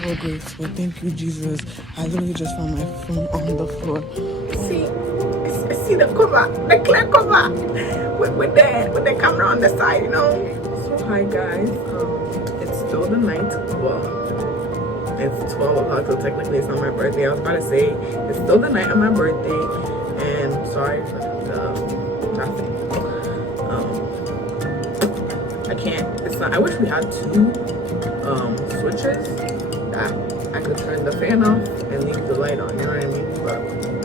so grateful. Thank you, Jesus. I literally just found my phone on the floor. See, I see the cover, the clear cover with the camera on the side, you know. So hi guys, it's still the night. Well, it's 12 o'clock, so technically it's not my birthday. I was about to say it's still the night of my birthday, and sorry for the traffic. I can't. It's not. I wish we had two switches that I could turn the fan off and leave the light on. You know what I mean? But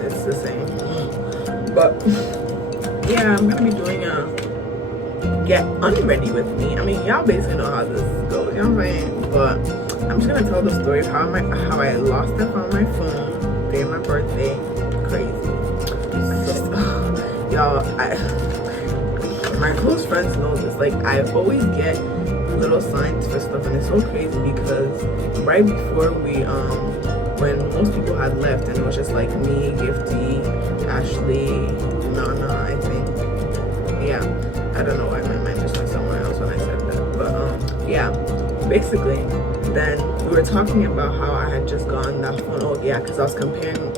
it's the same. But yeah, I'm gonna be doing a get unready with me. I mean, y'all basically know how this goes. You know what I'm saying? But I'm just gonna tell the story of how I lost and found my phone day of my birthday. Crazy. So, y'all, my close friends know this. Like, I always get little signs for stuff, and it's so crazy because right before we when most people had left and it was just like me, Gifty, Ashley, Nana, I think. Yeah, I don't know why my mind just went somewhere else when I said that, but yeah, basically then we were talking about how I had just gotten that phone. Oh yeah, because I was comparing,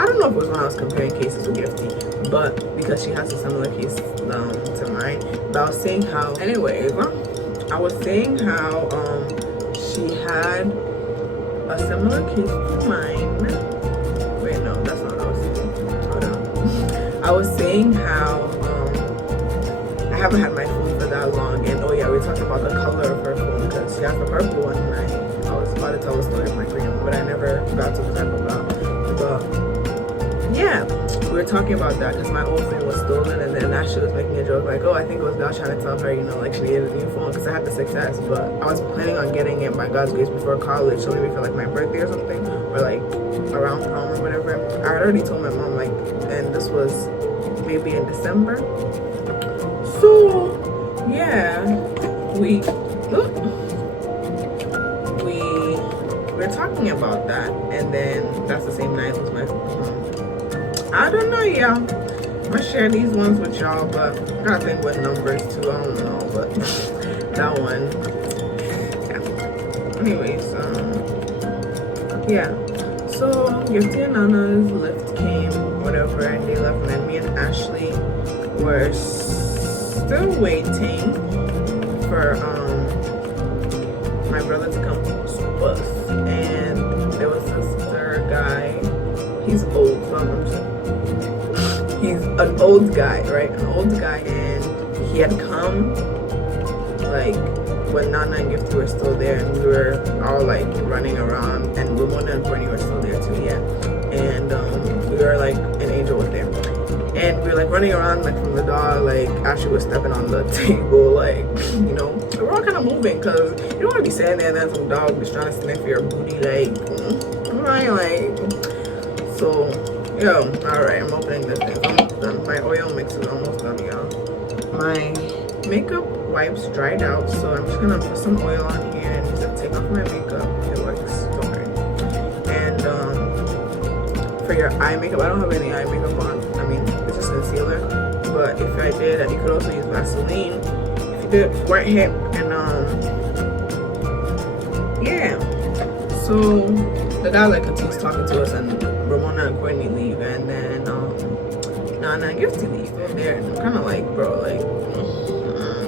I don't know if it was when I was comparing cases with Gifty, but because she has a similar case to mine. But I was saying how, anyways, I was saying how she had a similar case to mine. Wait, no, that's not what I was saying. Hold on. I was saying how I haven't had my phone for that long, and oh yeah, we were talking about the color of her phone because she has the purple one, and I was about to tell the story of my green one, but I never got to the type about. But yeah, we were talking about that because my old phone was stolen, and then Ashley was making a joke like, oh, I think it was God trying to tell her, you know, like she needed a new phone because I had the success, but I was planning on getting it by God's grace before college, so maybe for like my birthday or something, or like around prom or whatever. I had already told my mom, like, and this was maybe in December. So yeah, we were talking about that, and then that's the same night was my phone. I don't know, y'all. I'm gonna share these ones with y'all, but I gotta think what numbers too. I don't know, but that one. Yeah. Anyways, yeah. So Gifty and Nana's lift came, whatever, and they left, and then me and Ashley were still waiting for my brother to come to us, and there was this third guy. He's old, so he's an old guy, right? An old guy, and he had come like when Nana and Gifty were still there, and we were all like running around, and Ramona and Courtney were still there too, yeah. And we were like, an Angel was there, and we were like running around like from the dog, like Ashley was stepping on the table, like, you know, we were all kind of moving because you don't want to be standing there and then some dog was trying to sniff your booty, like, right, like. So, yo, alright, I'm opening this thing. Almost done. My oil mix is almost done, y'all. My makeup wipes dried out, so I'm just gonna put some oil on here and use it to take off my makeup. It works, don't worry. And for your eye makeup, I don't have any eye makeup on. I mean, it's just concealer. But if I did, you could also use Vaseline. If you did forehead, and yeah. So the guy like continues talking to us, and Ramona and Courtney leave, and then Nana and Gifty leave. And they're kind of like, bro, like,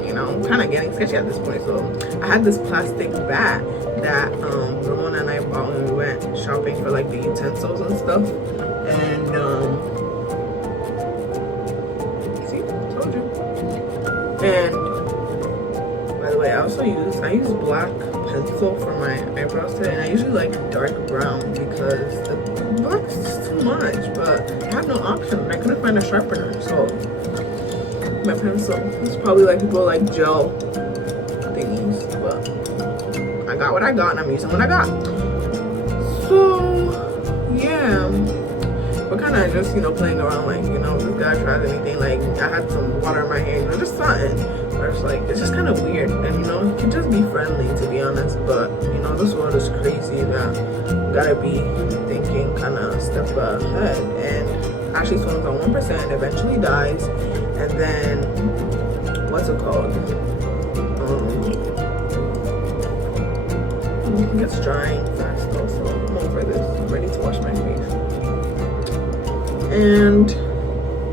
you know, kind of getting sketchy at this point. So I had this plastic bat that Ramona and I bought when we went shopping for like the utensils and stuff. And see, told you. And by the way, I use black pencil for my eyebrows today, and I usually like dark brown because the black is just too much, but I had no option. I couldn't find a sharpener, so my pencil is probably like people like gel thingies, but I got what I got and I'm using what I got. So yeah, we're kind of just, you know, playing around, like, you know, if this guy tries anything, like I had some water in my hair, you know, just something. It's like, it's just kind of weird, and you know, you can just be friendly, to be honest, but you know, this world is crazy that you gotta be thinking kind of step ahead. And Ashley's phone's on 1%, eventually dies, and then what's it called, It gets drying fast also. I'm over this. I'm ready to wash my face. And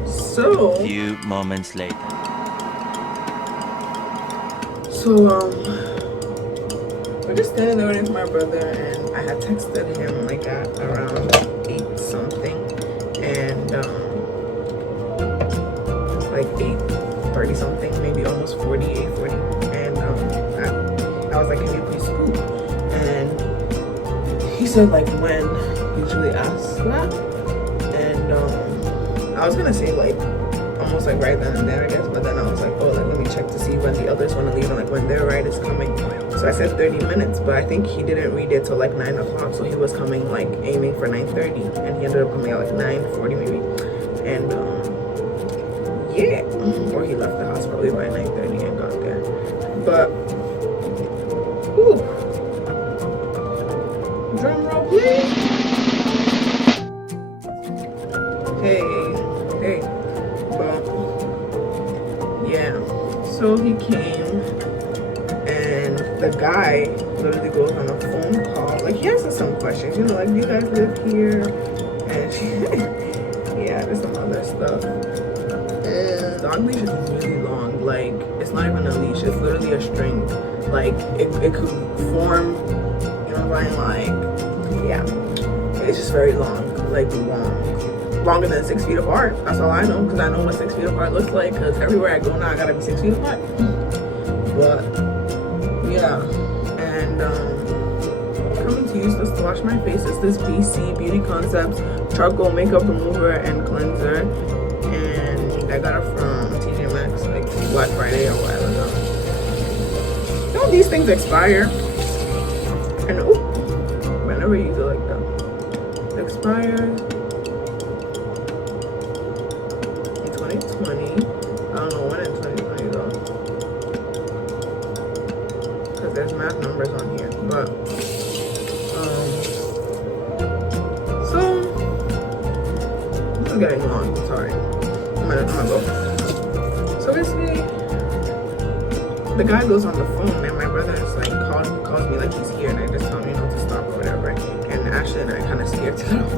so A few moments later. So we're just standing there waiting for my brother, and I had texted him like at around 8 something, and like 8:30 something, maybe almost 40, 8:40, and I was like, can you please scoop? And he said like when, he usually asks that, and I was gonna say like almost like right then and there, I guess, but then I was like, oh, like let me check to see when the others want to leave and like when their ride is coming. So I said 30 minutes, but I think he didn't read it till like 9 o'clock, so he was coming like aiming for 9:30, and he ended up coming at like 9:40 maybe, and yeah, or he left the house probably by 9:30 and got there, but ooh, drum roll please. Hey, but yeah, so he came, and the guy literally goes on a phone call, like he asks us some questions, you know, like, do you guys live here? And she, yeah, there's some other stuff. And the dog leash is really long, like it's not even a leash, it's literally a string, like it could form, you know, by like, yeah, it's just very long, like longer than 6 feet apart. That's all I know, because I know what 6 feet apart looks like, because everywhere I go now I gotta be 6 feet apart. But yeah, and coming to use this to wash my face is this BC Beauty Concepts charcoal makeup remover and cleanser, and I got it from TJ Maxx like Black Friday a while ago. You know, these things expire, and oh, whenever you use it like that, it expires 2020. I don't know when in 2020 though, because there's math numbers on here. But so this is getting long. Sorry, I'm gonna go. So basically, the guy goes on the phone, and my brother is like calls me like he's here, and I just tell him, you know, to stop or whatever. And Ashley and I kind of scared to get off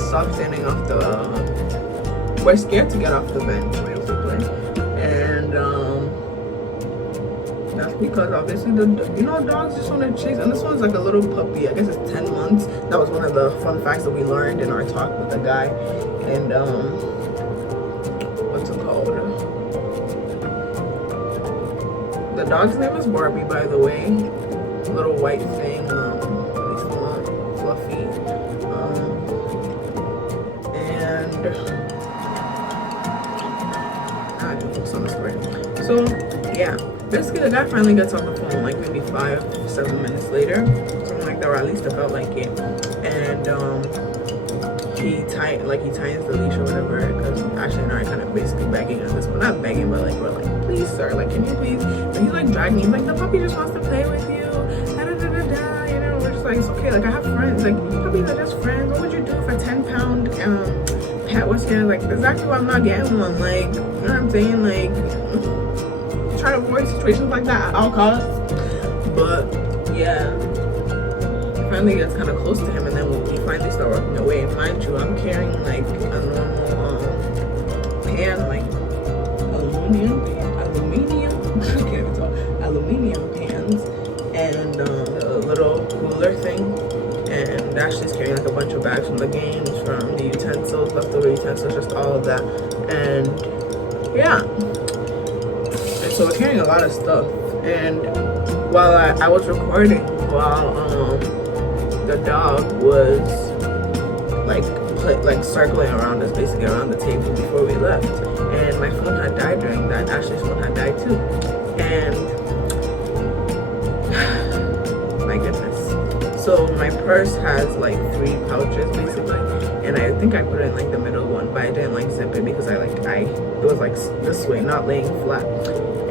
stop standing off the. We're scared to get off the bench, basically, and that's because obviously dogs just want to chase. And this one's like a little puppy. I guess it's 10 months. That was one of the fun facts that we learned in our talk with the guy. And what's it called? The dog's name is Barbie, by the way. Little white thing, it's not fluffy, and. On the story. So yeah, basically the guy finally gets on the phone like maybe 5-7 minutes later, something like that, or at least it felt like it. And he ties the leash or whatever, because Ashley and I are kind of basically begging at this point, not begging, but like we're like, please sir, like can you please? And he's like dragging, he's like, the puppy just wants to play with you, da da da da da, you know. We're just like, it's okay, like I have friends, like puppies are just friends. What would you do for 10-pound pet was here? Like exactly why I'm not getting one, like, you know what I'm saying? Like, try to avoid situations like that at all costs. But yeah, it finally gets kind of close to him, and then we finally start walking away. And mind you, I'm carrying like a normal pan, like aluminum I can't even talk, aluminium pans, and a little cooler thing. And Ashley's carrying like a bunch of bags from the games, from the utensils, leftover utensils, just all of that. And yeah, and so we're carrying a lot of stuff. And while I was recording, while the dog was like circling around us, basically around the table before we left, and my phone had died during that. Ashley's phone had died too, and my goodness. So my purse has like 3 pouches basically, and I think I put it in like the middle one, but I didn't like zip it because it was like this way, not laying flat,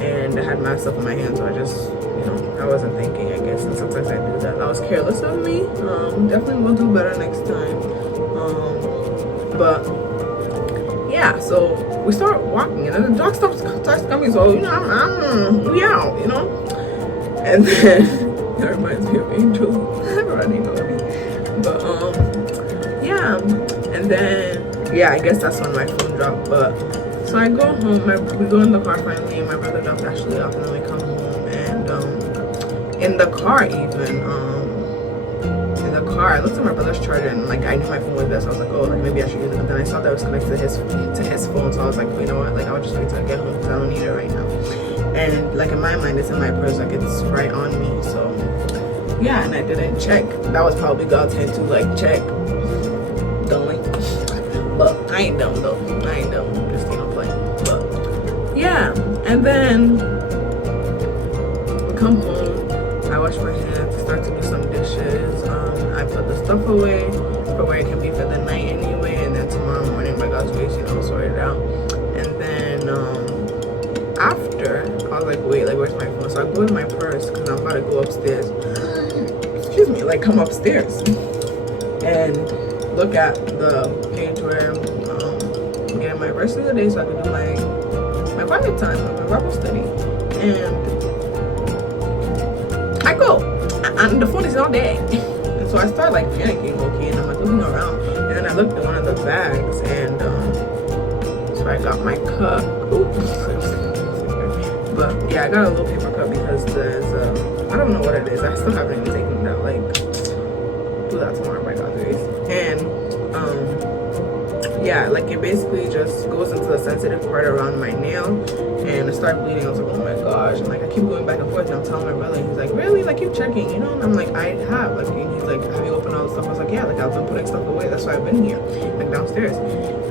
and I had my stuff in my hand, so I just, you know, I wasn't thinking, I guess, and sometimes I do that. That was careless of me. Definitely will do better next time. But yeah, so we start walking, and then the dog starts coming, so you know, we out, you know, and then That reminds me of Angel running on me. But yeah, and then yeah, I guess that's when my phone dropped. But so I go home, we go in the car finally, and my brother dropped Ashley off, and then we come home, and in the car even, in the car, I looked at my brother's charger, and like I knew my phone was there, so I was like, oh, like maybe I should use it. But then I saw that it was connected to his phone, so I was like, well, you know what, like I'll just wait till I get home because I don't need it right now. And like in my mind, it's in my purse, like it's right on me. So yeah, and I didn't check. That was probably God's hint to like check. Don't like, but I ain't dumb though. I ain't dumb. Just playing. But yeah, and then we come home. I wash my hands, start to do some dishes. I put the stuff away for where it can be for the night anyway, and then tomorrow morning, by God's grace, sort it out. And then after, I was like, wait, like where's my phone? So I go in my purse because I'm about to go upstairs. Excuse me, like come upstairs and look at the page where I'm getting my rest of the day so I can do my private time, my Bible study. And I go, and the phone is not there. And so I start like panicking, okay, and I'm like looking around, and then I looked at one of the bags, and so I got my cup. Oops. But yeah, I got a little paper cup because there's I don't know what it is. I still haven't even taken it out. Like, do that tomorrow by God's grace. And yeah, like it basically just goes into the sensitive part around my nail, and it started bleeding. I was like, oh my gosh, and like I keep going back and forth, and I'm telling my brother, and he's like, really, like keep checking, and I'm like, I have, like, and he's like, have you opened all the stuff? I was like, yeah, like I've been putting stuff away, that's why I've been here, like downstairs.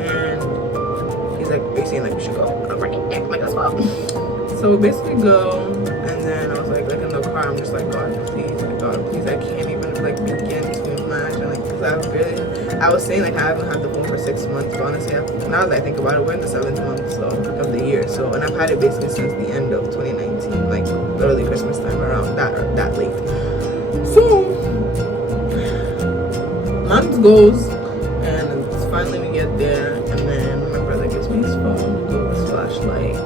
And he's like, are you saying like we should go? I was like, yeah, like let's go. So we basically go, and then I was like in the car, I'm just like, God, please, like, God, please, I can't even like begin to imagine, like, because I was saying like I haven't had the phone for 6 months, but honestly, now that I think about it, we're in the 7th month of the year, so, and I've had it basically since the end of 2019, like literally Christmas time around that late. So month goes, and it's finally we get there, and then my brother gives me his phone, his flashlight.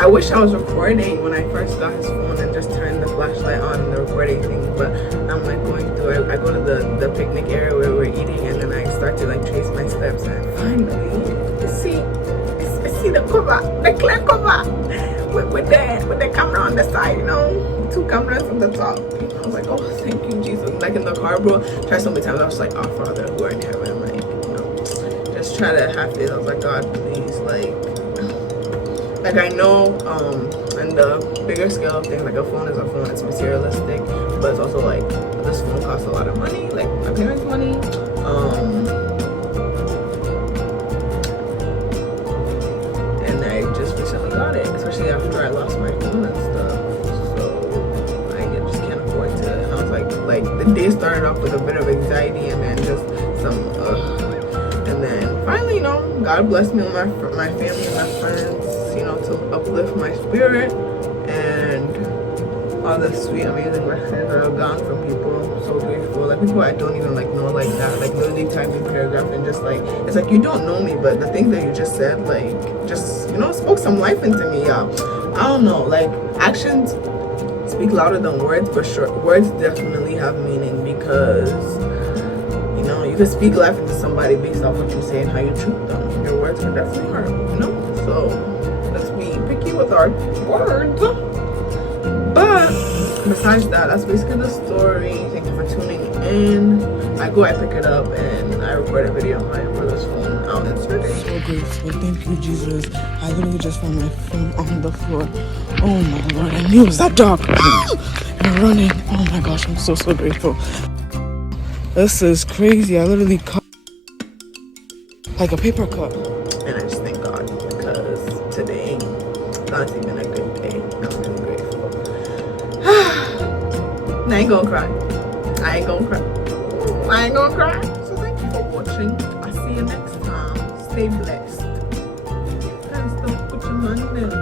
I wish I was recording when I first got his phone and just turned the flashlight on and the recording thing, but I'm like going through, I go to the picnic area where we're eating, and then I start to like trace my steps, and finally I see the cover, the clear cover with the camera on the side, 2 cameras on the top. And I was like, oh, thank you, Jesus. Like in the car, bro, tried so many times, I was like, our Father who art in heaven, like, just try to have faith. I was like, God, please, like I know in the bigger scale of things, like a phone is a phone, it's materialistic, but it's also like this phone costs a lot of money, like my parents' money, and I just recently got it, especially after I lost my phone and stuff, so I just can't afford to. And I was like the day started off with a bit of anxiety, and then just some and then finally, God blessed me with my family and my friends, to uplift my spirit, and all the sweet, amazing messages that I've gotten from people. I'm so grateful. Like people I don't even like know like that, like literally typing paragraph, and just like it's like you don't know me, but the things that you just said, like just spoke some life into me, y'all. I don't know, like actions speak louder than words, but sure, words definitely have meaning, because you can speak life into somebody based off what you say and how you treat them. Your words can definitely hurt, so let's be picky with our words. But besides that, that's basically the story. Thank you for tuning in. I pick it up, and I record a video on my brother's phone. I'll insert it. So grateful. Thank you, Jesus. I literally just found my phone on the floor. Oh my Lord, I knew it was that dog. I'm running. Oh my gosh, I'm so grateful. This is crazy. I literally cut like a paper cup. And I just thank God, because today it's been a good day. I'm really grateful. I ain't gonna cry. So thank you for watching. I'll see you next time. Stay blessed. And don't put your money down.